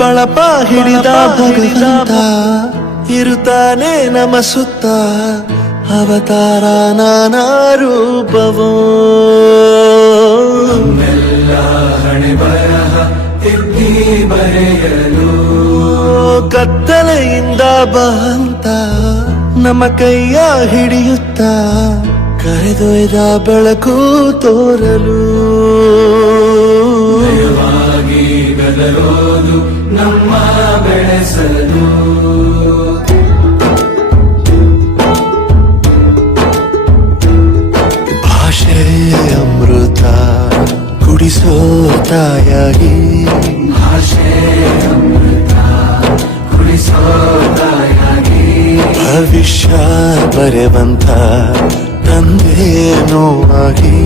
ಬಳಪ ಹಿಡಿದ ಭಗವಂತ ಇರುತ್ತಾನೆ ನಮ ಸುತ್ತ ಅವತಾರ ನಾನಾ ರೂಪವೋ ನಮ್ಮೆಲ್ಲ ಹಣೆ ಬರಹ ತಿದ್ದಿ ಬರೆಯಲು ಕತ್ತಲೆಯಿಂದ ಬಂತ ನಮ್ಮ ಕೈಯ ಹಿಡಿಯುತ್ತ ಕರೆದೊಯ್ದ ಬೆಳಕು ತೋರಲು ಭಯವಾಗಿ ಗದರೋದು ನಮ್ಮ ಬೆಳೆಸಲು ಭಾಷೆ ಅಮೃತ ಕುಡಿಸೋ ತಾಯಾಗಿ ಭಾಷೆ ಅಮೃತ ಕುಡಿಸೋ ತಾಯಾಗಿ ಭವಿಷ್ಯ ಬರೆವಂತ ತಂದೇನೋ ಆಗಿ